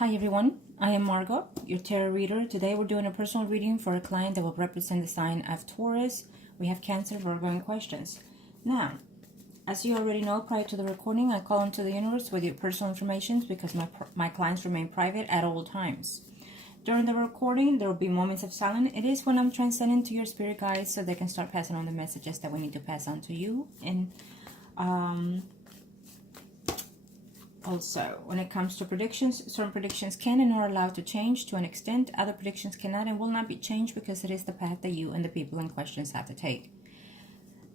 Hi everyone, I am Margot, your tarot reader. Today we're doing a personal reading for a client that will represent the sign of Taurus. We have Cancer, Virgo, and questions. Now, as you already know, prior to the recording, I call into the universe with your personal information because my clients remain private at all times. During the recording, there will be moments of silence. It is when I'm transcending to your spirit guides so they can start passing on the messages that we need to pass on to you. And also, when it comes to predictions, certain predictions can and are allowed to change to an extent. Other predictions cannot and will not be changed because it is the path that you and the people in questions have to take.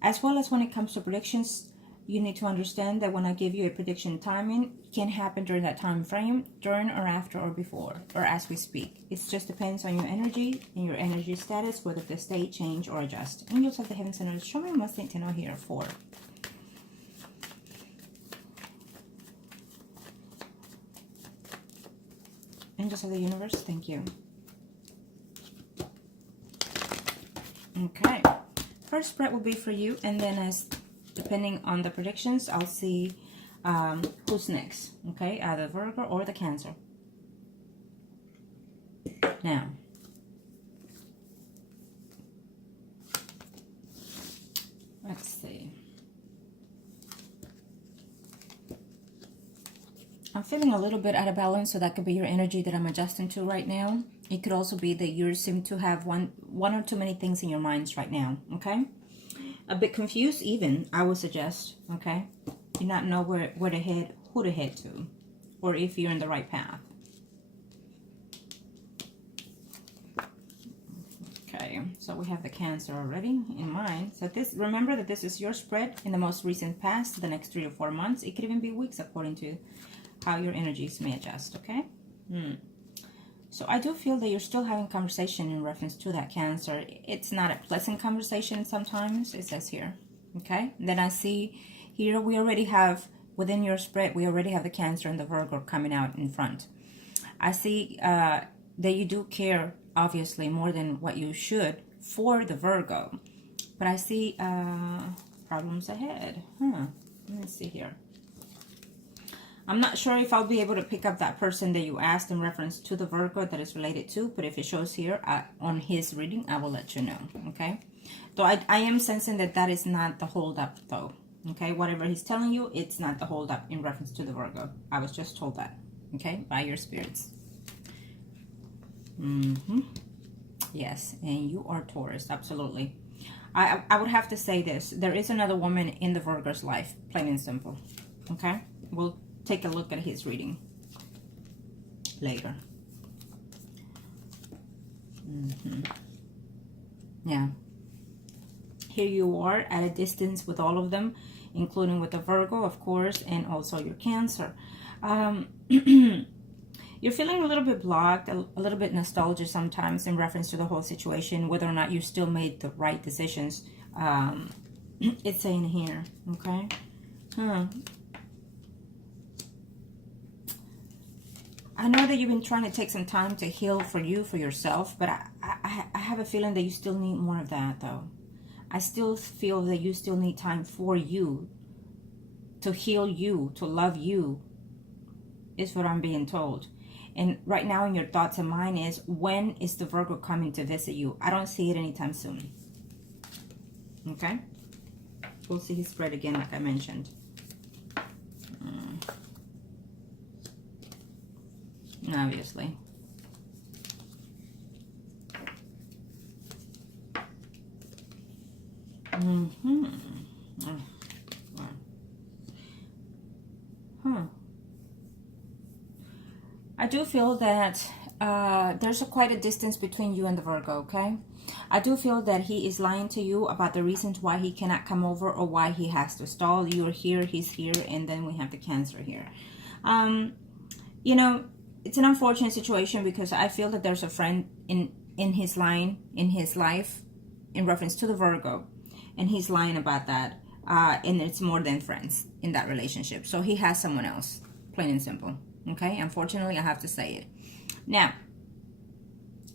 As well as when it comes to predictions, you need to understand that when I give you a prediction timing, it can happen during that time frame, during or after or before, or as we speak. It just depends on your energy and your energy status, whether to stay, change, or adjust. Angels of the heavens and earth, show me what thing to know here for. Angels of the universe, thank you. Okay, first spread will be for you, and then as depending on the predictions, I'll see who's next. Okay, either Virgo or the Cancer. Now, let's see. I'm feeling a little bit out of balance, so that could be your energy that I'm adjusting to right now. It could also be that you seem to have one or too many things in your minds right now, okay? A bit confused even, I would suggest, okay? You not know where to head, who to head to, or if you're in the right path. Okay, so we have the Cancer already in mind. So remember that this is your spread in the most recent past, the next 3 to 4 months. It could even be weeks according to how your energies may adjust, okay? So I do feel that you're still having conversation in reference to that Cancer. It's not a pleasant conversation sometimes, it says here, okay? Then I see here we already have, within your spread, we already have the Cancer and the Virgo coming out in front. I see that you do care, obviously, more than what you should for the Virgo. But I see problems ahead. Let me see here. I'm not sure if I'll be able to pick up that person that you asked in reference to the Virgo that is related to, but if it shows here on his reading, I will let you know, okay? Though I am sensing that is not the hold-up, though, okay? Whatever he's telling you, it's not the hold-up in reference to the Virgo. I was just told that, okay, by your spirits. Yes, and you are Taurus, absolutely. I would have to say this. There is another woman in the Virgo's life, plain and simple, okay? We'll take a look at his reading later. Yeah. Here you are at a distance with all of them, including with the Virgo, of course, and also your Cancer. You're feeling a little bit blocked, a little bit nostalgic sometimes in reference to the whole situation, whether or not you still made the right decisions. It's saying here, okay? I know that you've been trying to take some time to heal for yourself, but I have a feeling that you still need more of that, though. I still feel that you still need time for you, to heal you, to love you, is what I'm being told. And right now in your thoughts and mind is, when is the Virgo coming to visit you? I don't see it anytime soon. Okay? We'll see his spread again, like I mentioned. Obviously. I do feel that there's quite a distance between you and the Virgo, okay? I do feel that he is lying to you about the reasons why he cannot come over or why he has to stall. You're here, he's here, and then we have the Cancer here. You know, it's an unfortunate situation because I feel that there's a friend in his line, in his life, in reference to the Virgo, and he's lying about that. And it's more than friends in that relationship. So he has someone else, plain and simple. Okay, unfortunately, I have to say it. Now,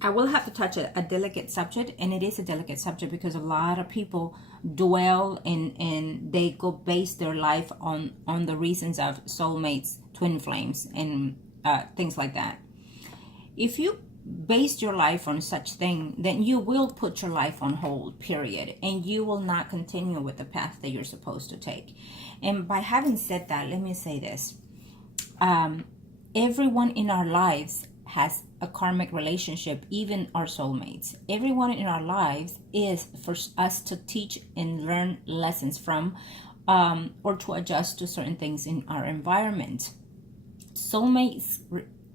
I will have to touch a delicate subject, and it is a delicate subject because a lot of people dwell and they go base their life on the reasons of soulmates, twin flames, and things like that. If you based your life on such thing, then you will put your life on hold, period, and you will not continue with the path that you're supposed to take. And by having said that, let me say this. Everyone in our lives has a karmic relationship, even our soulmates. Everyone in our lives is for us to teach and learn lessons from, or to adjust to certain things in our environment. Soulmates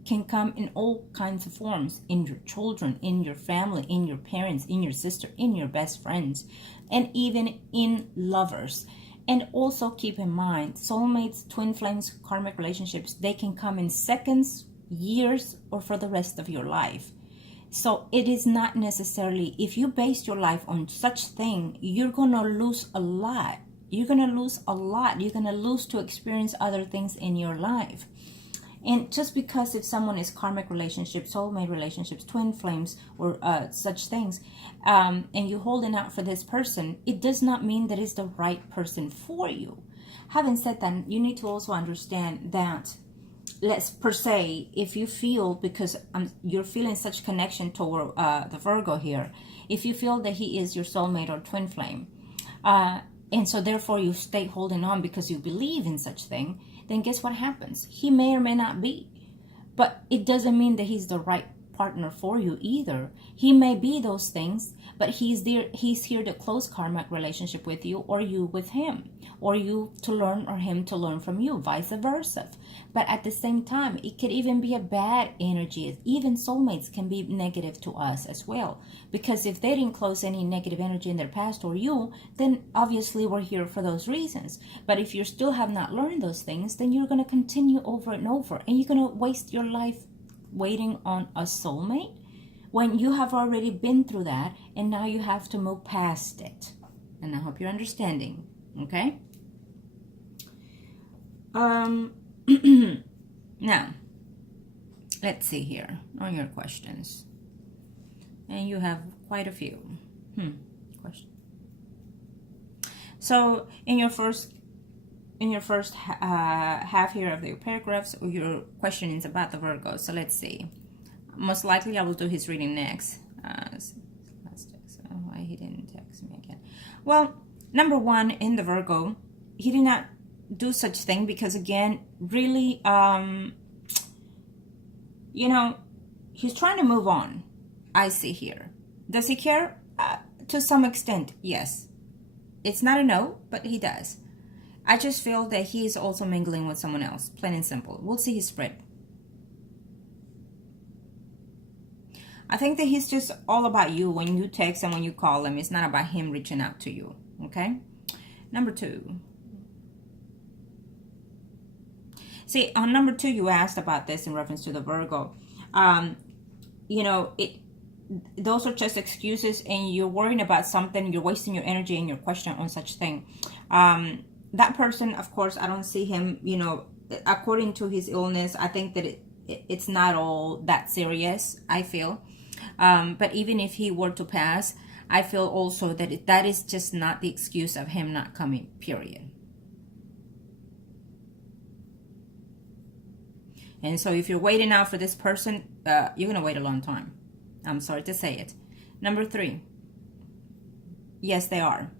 can come in all kinds of forms, in your children, in your family, in your parents, in your sister, in your best friends, and even in lovers. And also keep in mind, soulmates, twin flames, karmic relationships, they can come in seconds, years, or for the rest of your life. So it is not necessarily, if you base your life on such thing, you're going to lose a lot. You're going to lose a lot. You're going to lose to experience other things in your life. And just because if someone is karmic relationships, soulmate relationships, twin flames, or such things, and you're holding out for this person, it does not mean that it's the right person for you. Having said that, you need to also understand that, let's per se, if you feel, because you're feeling such connection toward the Virgo here, if you feel that he is your soulmate or twin flame, and so therefore you stay holding on because you believe in such thing, then guess what happens? He may or may not be. But it doesn't mean that he's the right partner for you either. He may be those things, but he's here to close karmic relationship with you, or you with him, or you to learn or him to learn from you, vice versa. But at the same time, it could even be a bad energy. Even soulmates can be negative to us as well, because if they didn't close any negative energy in their past or you, then obviously we're here for those reasons. But if you still have not learned those things, then you're going to continue over and over, and you're going to waste your life waiting on a soulmate when you have already been through that, and now you have to move past it. And I hope you're understanding. Okay? Now, let's see here on your questions. And you have quite a few. Question. So in your first half here of your paragraphs, your question is about the Virgo. So let's see. Most likely I will do his reading next. Why he didn't text me again? Well, number one, in the Virgo, he did not do such thing because, again, really, he's trying to move on. I see here. Does he care? To some extent, yes. It's not a no, but he does. I just feel that he's also mingling with someone else, plain and simple. We'll see his spread. I think that he's just all about you when you text and when you call him. It's not about him reaching out to you, okay? Number two. See, on number two, you asked about this in reference to the Virgo. Those are just excuses, and you're worrying about something. You're wasting your energy and your question on such thing. That person, of course, I don't see him, according to his illness, I think that it's not all that serious, I feel. But even if he were to pass, I feel also that that is just not the excuse of him not coming, period. And so if you're waiting out for this person, you're going to wait a long time. I'm sorry to say it. Number three. Yes, they are.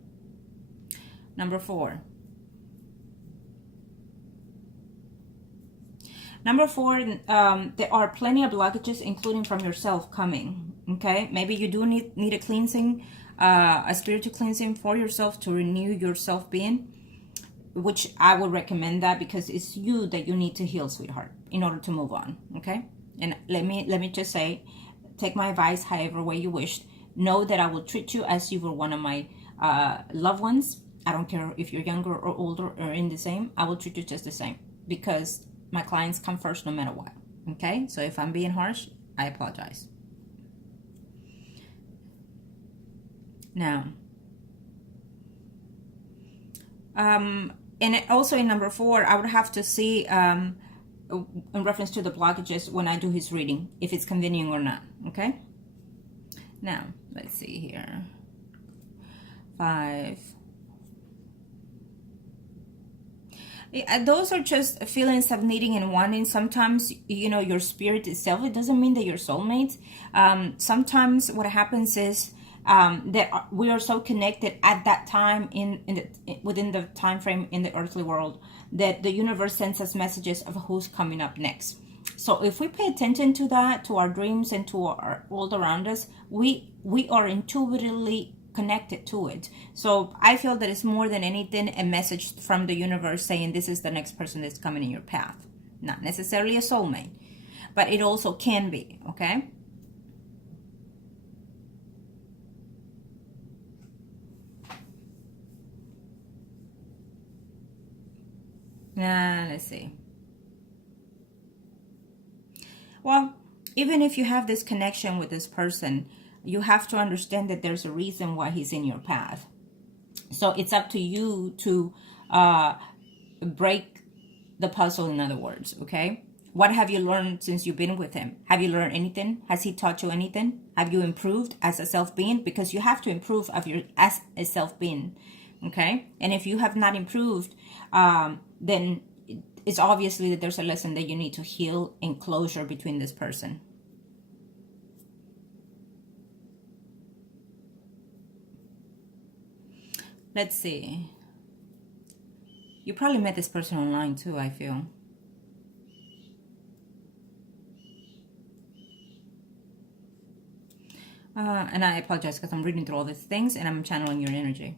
Number four. Number four, there are plenty of blockages, including from yourself, coming. Okay? Maybe you do need a cleansing, a spiritual cleansing for yourself to renew your self-being, which I would recommend that, because it's you that you need to heal, sweetheart, in order to move on. Okay? And let me just say, take my advice however way you wish. Know that I will treat you as you were one of my loved ones. I don't care if you're younger or older or in the same. I will treat you just the same, because my clients come first no matter what. Okay? So if I'm being harsh, I apologize. Now, and also in number four, I would have to see in reference to the blockages when I do his reading, if it's convenient or not. Okay? Now, let's see here. 5. Those are just feelings of needing and wanting. Sometimes, you know, your spirit itself, it doesn't mean that you're soulmates. Sometimes what happens is that we are so connected at that time within the time frame in the earthly world that the universe sends us messages of who's coming up next. So if we pay attention to that, to our dreams and to our world around us, we are intuitively connected to it. So I feel that it's more than anything a message from the universe saying this is the next person that's coming in your path. Not necessarily a soulmate, but it also can be, okay? Let's see. Well, even if you have this connection with this person, you have to understand that there's a reason why he's in your path. So it's up to you to break the puzzle, in other words, okay? What have you learned since you've been with him? Have you learned anything? Has he taught you anything? Have you improved as a self-being? Because you have to improve as a self-being, okay? And if you have not improved, then it's obviously that there's a lesson that you need to heal and closure between this person. Let's see. You probably met this person online too, I feel. And I apologize because I'm reading through all these things and I'm channeling your energy.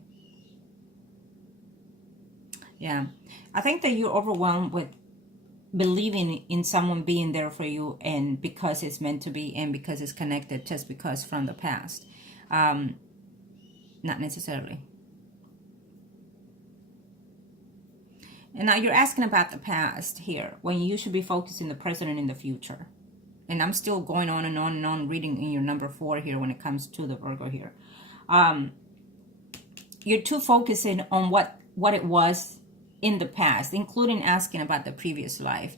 Yeah. I think that you're overwhelmed with believing in someone being there for you, and because it's meant to be and because it's connected just because from the past. Not necessarily. And now you're asking about the past here, when you should be focusing the present and in the future. And I'm still going on and on and on reading in your number 4 here when it comes to the Virgo here. You're too focusing on what it was in the past, including asking about the previous life.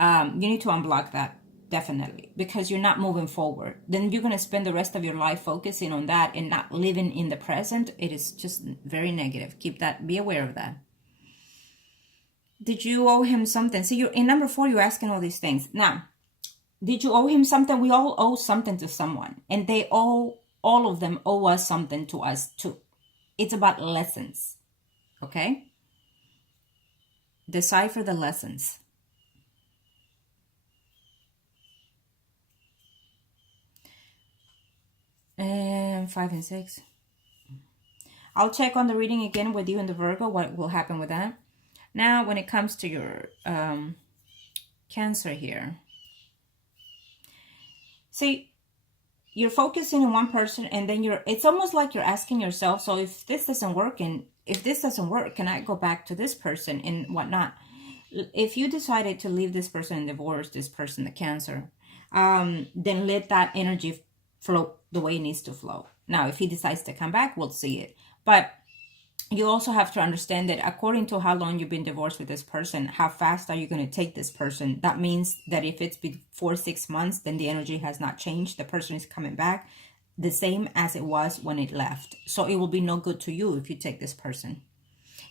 You need to unblock that, definitely, because you're not moving forward. Then you're going to spend the rest of your life focusing on that and not living in the present. It is just very negative. Keep that, be aware of that. Did you owe him something? See, you're in number 4, you're asking all these things. Now, did you owe him something? We all owe something to someone, and all of them owe us something to us too. It's about lessons, okay? Decipher the lessons. And 5 and 6. I'll check on the reading again with you in the Virgo, what will happen with that. Now, when it comes to your Cancer here. See, you're focusing on one person, and then it's almost like you're asking yourself, so if this doesn't work, can I go back to this person and whatnot? If you decided to leave this person and divorce this person, the Cancer, then let that energy flow the way it needs to flow. Now, if he decides to come back, we'll see it. But you also have to understand that according to how long you've been divorced with this person, how fast are you going to take this person? That means that if it's before 6 months, then the energy has not changed. The person is coming back the same as it was when it left. So it will be no good to you if you take this person.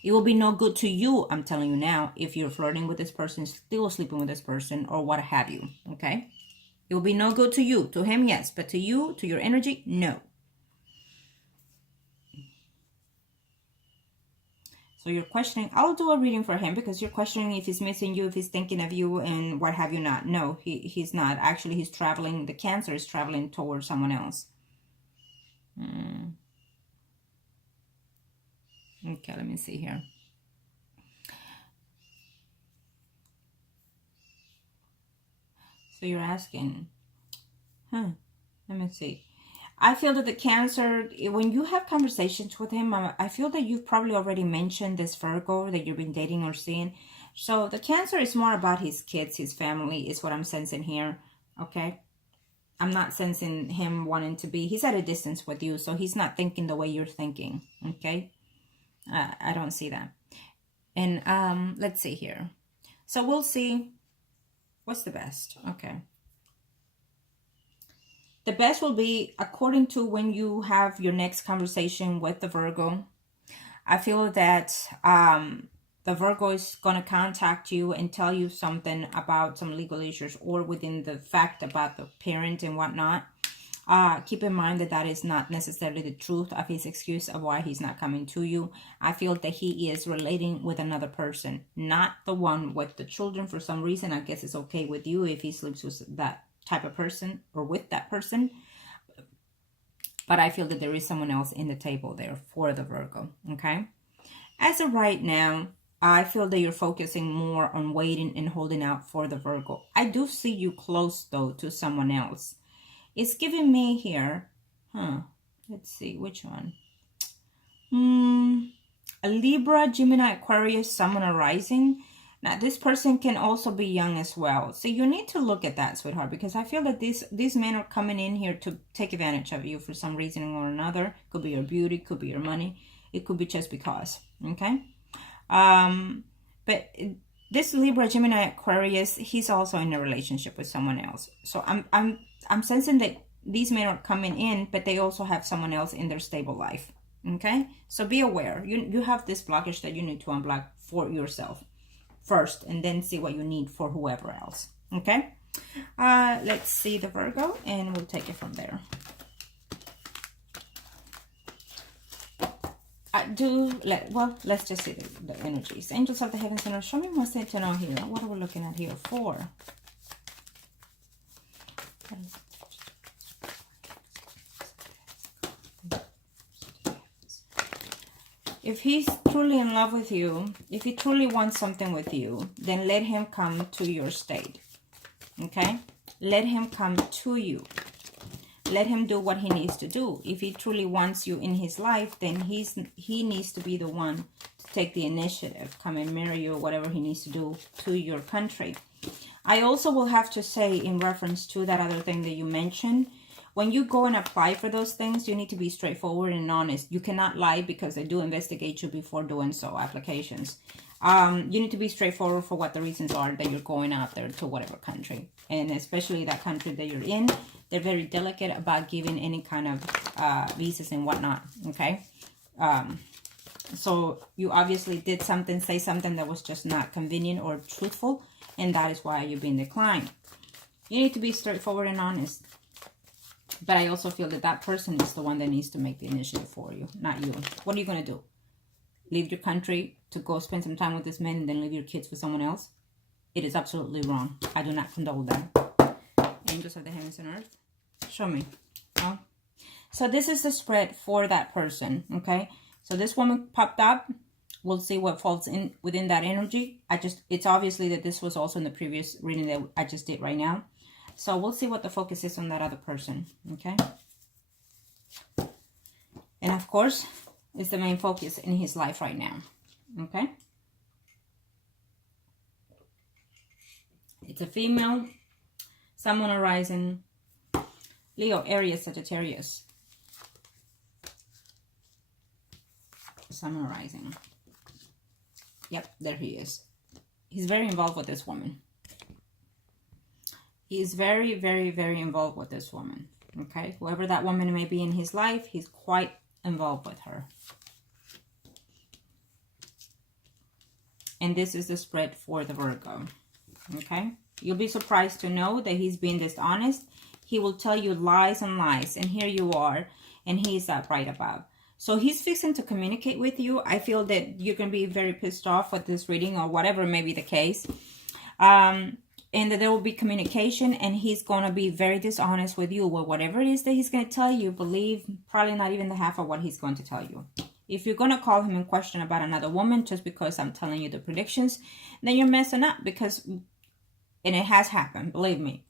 It will be no good to you, I'm telling you now, if you're flirting with this person, still sleeping with this person, or what have you, okay? It will be no good to you. To him, yes, but to you, to your energy, no. So you're questioning. I'll do a reading for him because you're questioning if he's missing you, if he's thinking of you, and what have you not. No, he's not. Actually, he's traveling. The Cancer is traveling towards someone else. Okay, let me see here. So you're asking. Let me see. I feel that the Cancer, when you have conversations with him, I feel that you've probably already mentioned this Virgo that you've been dating or seeing. So the Cancer is more about his kids, his family, is what I'm sensing here, okay? I'm not sensing him wanting to be, he's at a distance with you, so he's not thinking the way you're thinking, okay? I don't see that. And let's see here. So we'll see what's the best, okay? The best will be according to when you have your next conversation with the Virgo. I feel that the Virgo is going to contact you and tell you something about some legal issues or within the fact about the parent and whatnot. Keep in mind that that is not necessarily the truth of his excuse of why he's not coming to you. I feel that he is relating with another person, not the one with the children. For some reason, I guess it's okay with you if he sleeps with that type of person or with that person. But I feel that there is someone else in the table there for the Virgo, okay? As of right now, I feel that you're focusing more on waiting and holding out for the Virgo. I do see you close, though, to someone else. It's giving me here, let's see, which one? A Libra, Gemini, Aquarius, Sun, or Rising. Now, this person can also be young as well. So you need to look at that, sweetheart, because I feel that these men are coming in here to take advantage of you for some reason or another. Could be your beauty, could be your money. It could be just because, okay? But this Libra, Gemini, Aquarius, he's also in a relationship with someone else. So I'm sensing that these men are coming in, but they also have someone else in their stable life. Okay? So be aware. You have this blockage that you need to unblock for yourself first, and then see what you need for whoever else. Okay? Let's see the Virgo, and we'll take it from there. Let's just see the energies. Angels of the heavens and earth, show me what's there to know here. What are we looking at here for? If he's truly in love with you, if he truly wants something with you, then let him come to your state. Okay? Let him come to you. Let him do what he needs to do. If he truly wants you in his life, then he needs to be the one to take the initiative, come and marry you, whatever he needs to do to your country. I also will have to say, in reference to that other thing that you mentioned, when you go and apply for those things, you need to be straightforward and honest. You cannot lie, because they do investigate you before doing so, applications. You need to be straightforward for what the reasons are that you're going out there to whatever country. And especially that country that you're in, they're very delicate about giving any kind of visas and whatnot, okay? So you obviously did something, say something that was just not convenient or truthful, and that is why you're being declined. You need to be straightforward and honest. But I also feel that that person is the one that needs to make the initiative for you, not you. What are you going to do? Leave your country to go spend some time with this man and then leave your kids with someone else? It is absolutely wrong. I do not condone that. Angels of the heavens and earth, show me. Oh. So this is the spread for that person, okay? So this woman popped up. We'll see what falls in within that energy. It's obviously that this was also in the previous reading that I just did right now. So we'll see what the focus is on that other person, okay? And of course, it's the main focus in his life right now, okay? It's a female, Sun, Moon, Rising, Leo, Aries, Sagittarius. Sun, Moon, Rising. Yep, there he is. He's very involved with this woman. He is very, very, very involved with this woman. Okay? Whoever that woman may be in his life, he's quite involved with her. And this is the spread for the Virgo. Okay? You'll be surprised to know that he's being dishonest. He will tell you lies and lies. And here you are. And he's that right about. So he's fixing to communicate with you. I feel that you're going to be very pissed off with this reading or whatever may be the case. And that there will be communication, and he's going to be very dishonest with you. Well, whatever it is that he's going to tell you, believe probably not even the half of what he's going to tell you. If you're going to call him in question about another woman just because I'm telling you the predictions, then you're messing up, because, and it has happened, believe me.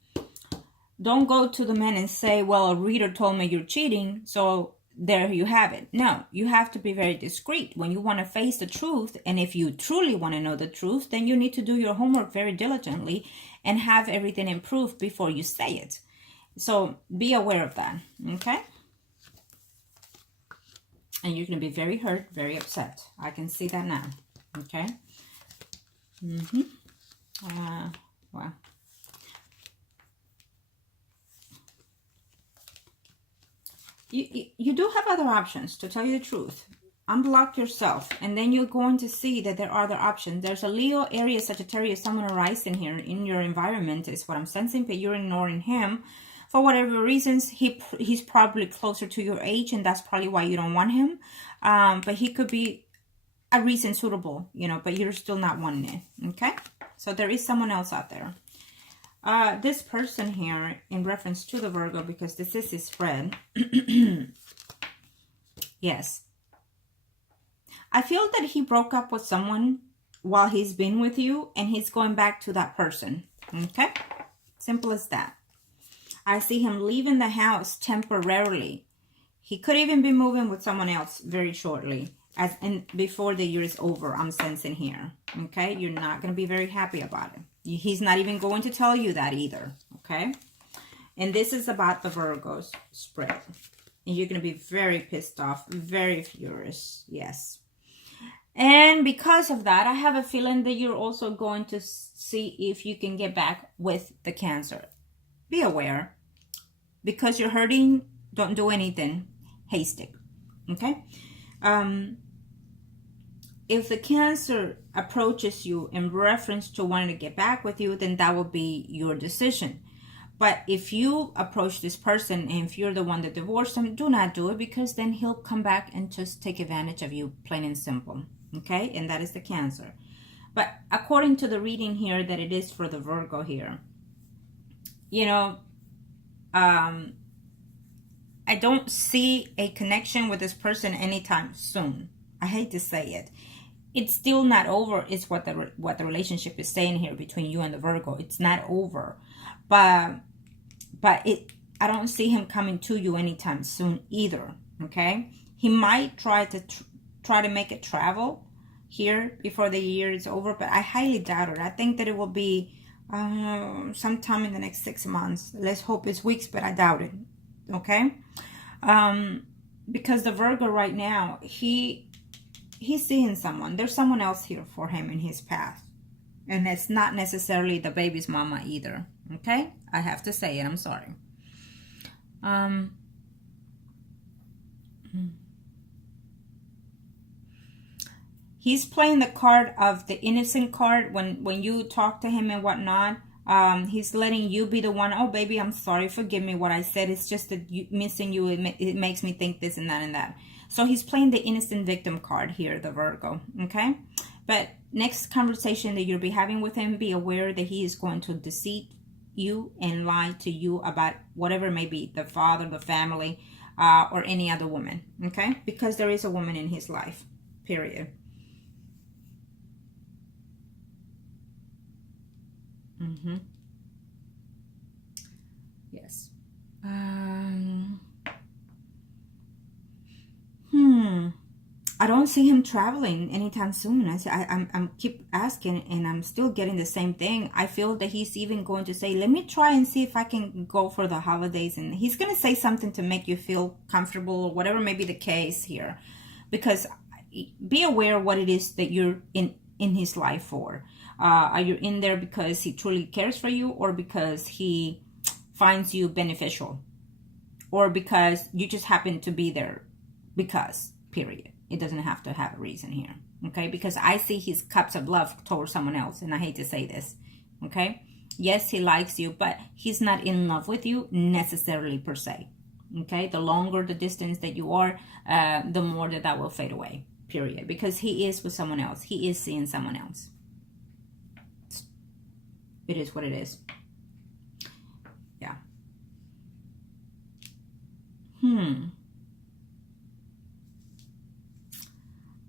Don't go to the man and say, well, a reader told me you're cheating, so there you have it. No, you have to be very discreet when you want to face the truth. And if you truly want to know the truth, then you need to do your homework very diligently and have everything in proof before you say it. So be aware of that, okay? And you're going to be very hurt, very upset. I can see that now, okay? Well. You do have other options, to tell you the truth. unblock yourself, and then you're going to see that there are other options. There's a Leo, Aries, Sagittarius, Sun, or Rising here in your environment is what I'm sensing, but you're ignoring him for whatever reasons. He's probably closer to your age, and that's probably why you don't want him. But he could be a reason suitable, you know, but you're still not wanting it. Okay, so there is someone else out there. This person here, in reference to the Virgo, because this is his friend. Yes. I feel that he broke up with someone while he's been with you, and he's going back to that person. Okay? Simple as that. I see him leaving the house temporarily. He could even be moving with someone else very shortly, before the year is over, I'm sensing here. Okay? You're not going to be very happy about it. He's not even going to tell you that either. Okay? And this is about the Virgo's spread. And you're going to be very pissed off, very furious. Yes. And because of that, I have a feeling that you're also going to see if you can get back with the Cancer. Be aware. Because you're hurting, don't do anything hasty. Okay? If the Cancer approaches you in reference to wanting to get back with you, then that will be your decision. But if you approach this person, and if you're the one that divorced him, do not do it, because then he'll come back and just take advantage of you, plain and simple. Okay, and that is the Cancer. But according to the reading here, that it is for the Virgo here, you know, I don't see a connection with this person anytime soon. I hate to say it. It's still not over. It's what the relationship is saying here between you and the Virgo. It's not over, but I don't see him coming to you anytime soon either. Okay, he might try to make it travel here before the year is over, but I highly doubt it. I think that it will be sometime in the next 6 months. Let's hope it's weeks, but I doubt it. Okay, because the Virgo right now, he's seeing someone. There's someone else here for him in his path, and it's not necessarily the baby's mama either. Okay, I have to say it. I'm sorry. He's playing the card of the innocent card. When you talk to him and whatnot, he's letting you be the one. Oh, baby, I'm sorry. Forgive me what I said. It's just that missing you, it makes me think this and that and that. So he's playing the innocent victim card here, the Virgo. Okay? But next conversation that you'll be having with him, be aware that he is going to deceive you and lie to you about whatever it may be, the father, the family, or any other woman. Okay? Because there is a woman in his life. Period. Yes. I don't see him traveling anytime soon. I'm keep asking, and I'm still getting the same thing. I feel that he's even going to say, let me try and see if I can go for the holidays. And he's going to say something to make you feel comfortable, or whatever may be the case here. Because be aware what it is that you're in his life for. Are you in there because he truly cares for you, or because he finds you beneficial, or because you just happen to be there because, period. It doesn't have to have a reason here. Okay, because I see his cups of love towards someone else, and I hate to say this. Okay, yes, he likes you, but he's not in love with you necessarily per se. Okay, the longer the distance that you are, the more that will fade away, period. Because he is with someone else. He is seeing someone else. It is what it is. Yeah.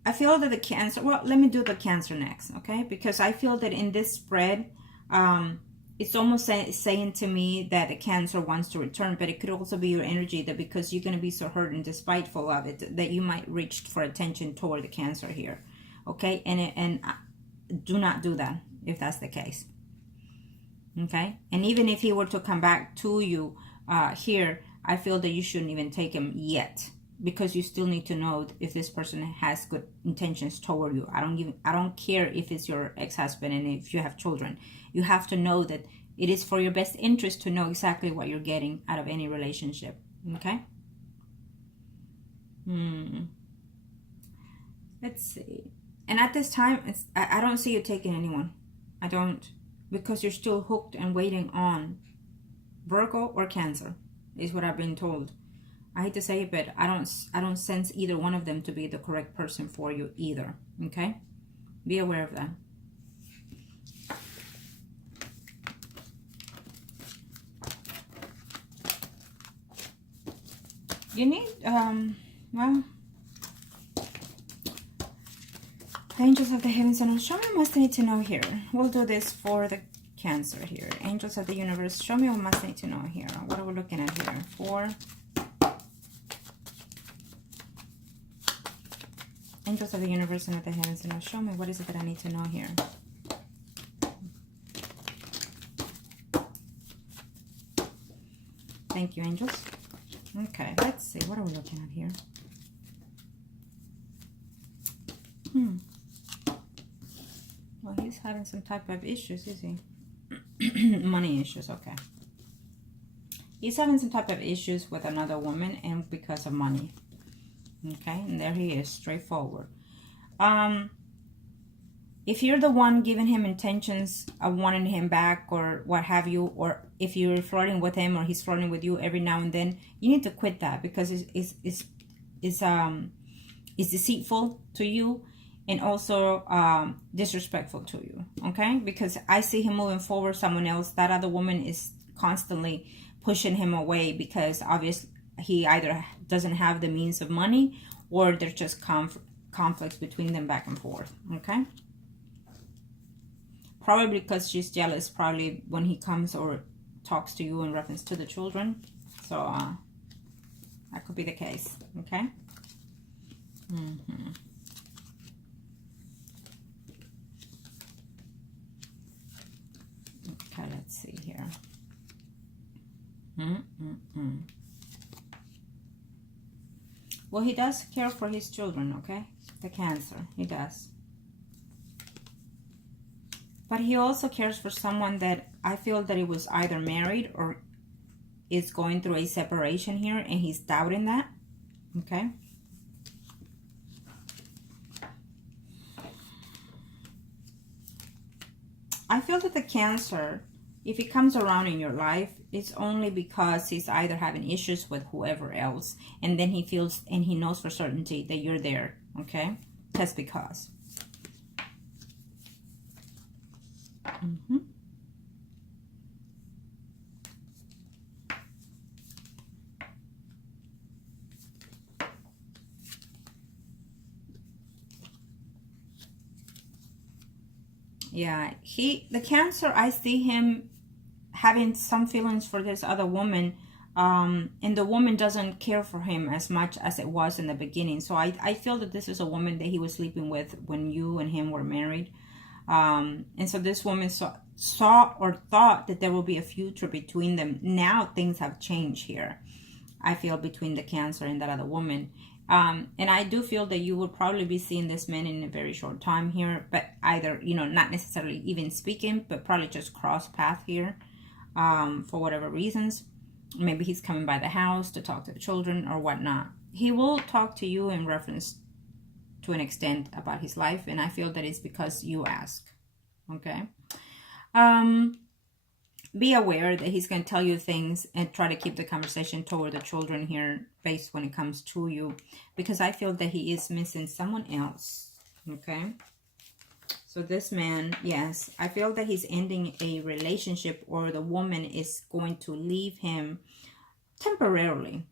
I feel that the Cancer, well, let me do the Cancer next, okay? Because I feel that in this spread, it's almost saying to me that the Cancer wants to return, but it could also be your energy, that because you're going to be so hurt and despiteful of it, that you might reach for attention toward the Cancer here, okay? And do not do that if that's the case, okay? And even if he were to come back to you here, I feel that you shouldn't even take him yet, because you still need to know if this person has good intentions toward you. I don't care if it's your ex-husband and if you have children. You have to know that it is for your best interest to know exactly what you're getting out of any relationship. Okay? Let's see. And at this time, I don't see you taking anyone. I don't. Because you're still hooked and waiting on Virgo or Cancer, is what I've been told. I hate to say it, but I don't sense either one of them to be the correct person for you either. Okay? Be aware of that. You need, well, the angels of the heavens and earth, show me what must I need to know here. We'll do this for the Cancer here. Angels of the universe, show me what must I need to know here. What are we looking at here? For angels of the universe and of the heavens and earth, show me what is it that I need to know here. Thank you, angels. Okay, let's see. What are we looking at here? Well, he's having some type of issues, is he? Money issues, okay. He's having some type of issues with another woman and because of money. Okay, and there he is, straightforward. If you're the one giving him intentions of wanting him back or what have you, or if you're flirting with him or he's flirting with you every now and then, you need to quit that because it's deceitful to you and also disrespectful to you, okay? Because I see him moving forward, someone else, that other woman is constantly pushing him away because obviously he either doesn't have the means of money or there's just conflicts between them back and forth, okay? Probably because she's jealous, probably when he comes or talks to you in reference to the children. So that could be the case, okay? Okay, let's see here. Well, he does care for his children, okay? The Cancer, he does. But he also cares for someone that I feel that he was either married or is going through a separation here, and he's doubting that, okay? I feel that the Cancer, if he comes around in your life, it's only because he's either having issues with whoever else, and then he feels and he knows for certainty that you're there, okay? Just because. Yeah, the Cancer, I see him having some feelings for this other woman, and the woman doesn't care for him as much as it was in the beginning. So I feel that this is a woman that he was sleeping with when you and him were married. And so this woman saw or thought that there will be a future between them. Now things have changed here, I feel, between the Cancer and that other woman. And I do feel that you will probably be seeing this man in a very short time here, but either, you know, not necessarily even speaking, but probably just cross path here, for whatever reasons. Maybe he's coming by the house to talk to the children or whatnot. He will talk to you in reference to an extent about his life, and I feel that it's because you ask, okay? Be aware that he's going to tell you things and try to keep the conversation toward the children here based when it comes to you, because I feel that he is missing someone else, okay? So this man, yes, I feel that he's ending a relationship, or the woman is going to leave him temporarily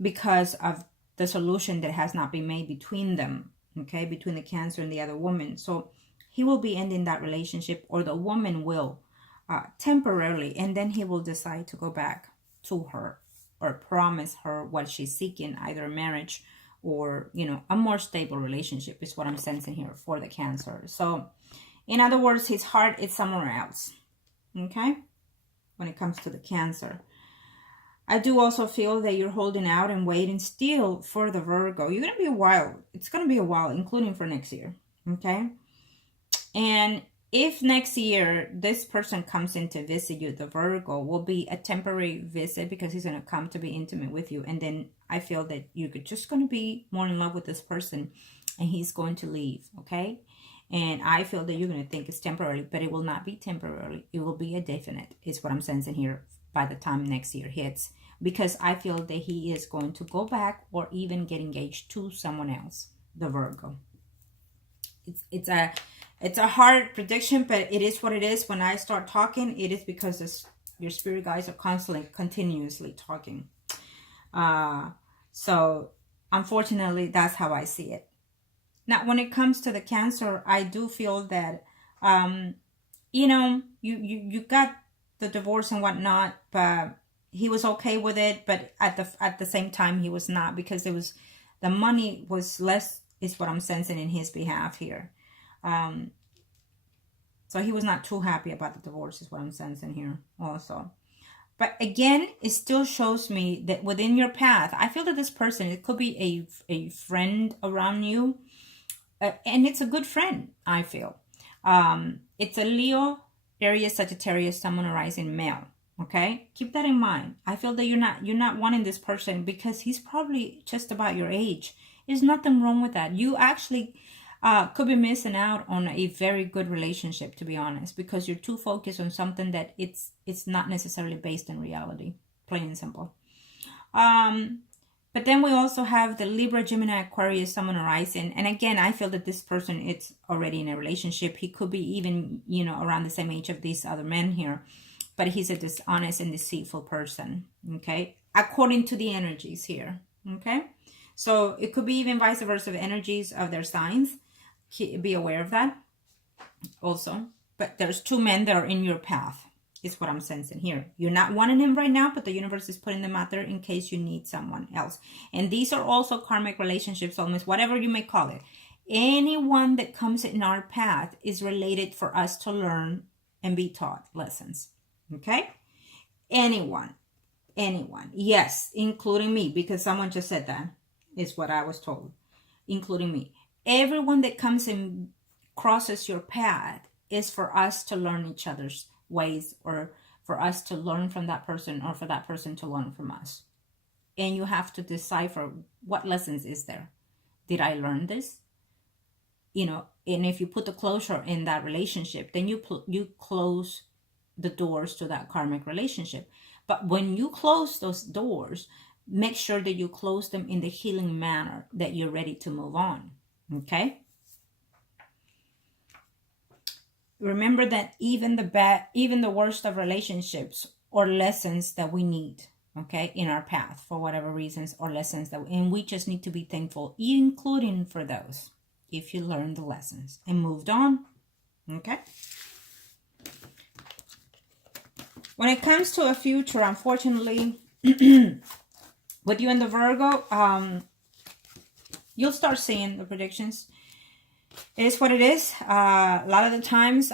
because of the solution that has not been made between them, okay, between the Cancer and the other woman. So he will be ending that relationship, or the woman will, temporarily, and then he will decide to go back to her or promise her what she's seeking, either marriage or, you know, a more stable relationship is what I'm sensing here for the Cancer. So in other words, his heart is somewhere else, okay, when it comes to the Cancer. I do also feel that you're holding out and waiting still for the Virgo. You're going to be a while. It's going to be a while, including for next year, okay? And if next year this person comes in to visit you, the Virgo will be a temporary visit because he's going to come to be intimate with you. And then I feel that you're just going to be more in love with this person. and he's going to leave, okay? And I feel that you're going to think it's temporary, but it will not be temporary. It will be a definite, is what I'm sensing here by the time next year hits. Because I feel that he is going to go back or even get engaged to someone else, the Virgo. It's a hard prediction, but it is what it is. When I start talking, it is because your spirit guides are constantly, continuously talking. So unfortunately, that's how I see it. Now, when it comes to the Cancer, I do feel that, you know, you got the divorce and whatnot, but he was okay with it. But at the same time, he was not, because it was, the money was less, is what I'm sensing in his behalf here. So he was not too happy about the divorce, is what I'm sensing here also. But again, it still shows me that within your path, I feel that this person, it could be a friend around you. And it's a good friend, I feel. It's a Leo, Aries, Sagittarius, Sun, Moon, Rising, male. Okay, keep that in mind. I feel that you're not wanting this person because he's probably just about your age. There's nothing wrong with that. You actually could be missing out on a very good relationship, to be honest, because you're too focused on something that it's not necessarily based in reality, plain and simple. But then we also have the Libra, Gemini, Aquarius, Sun, Moon, Rising. And again, I feel that this person, it's already in a relationship. He could be even, you know, around the same age of these other men here. But he's a dishonest and deceitful person, okay? According to the energies here, okay? So it could be even vice versa, the energies of their signs. Be aware of that also. But there's two men that are in your path, is what I'm sensing here. You're not wanting him right now, but the universe is putting them out there in case you need someone else. And these are also karmic relationships, almost whatever you may call it. Anyone that comes in our path is related for us to learn and be taught lessons. Okay? Anyone. Yes, including me, because someone just said that, is what I was told. Including me. Everyone that comes and crosses your path is for us to learn each other's ways, or for us to learn from that person, or for that person to learn from us. And you have to decipher what lessons is there. Did I learn this? You know, and if you put the closure in that relationship, then you close the doors to that karmic relationship. But when you close those doors, make sure that you close them in the healing manner, that you're ready to move on. Okay? Remember that even the worst of relationships or lessons that we need, okay, in our path for whatever reasons, or lessons and we just need to be thankful, including for those, if you learned the lessons and moved on. Okay? When it comes to a future, unfortunately, with you and the Virgo, you'll start seeing the predictions. It is what it is. A lot of the times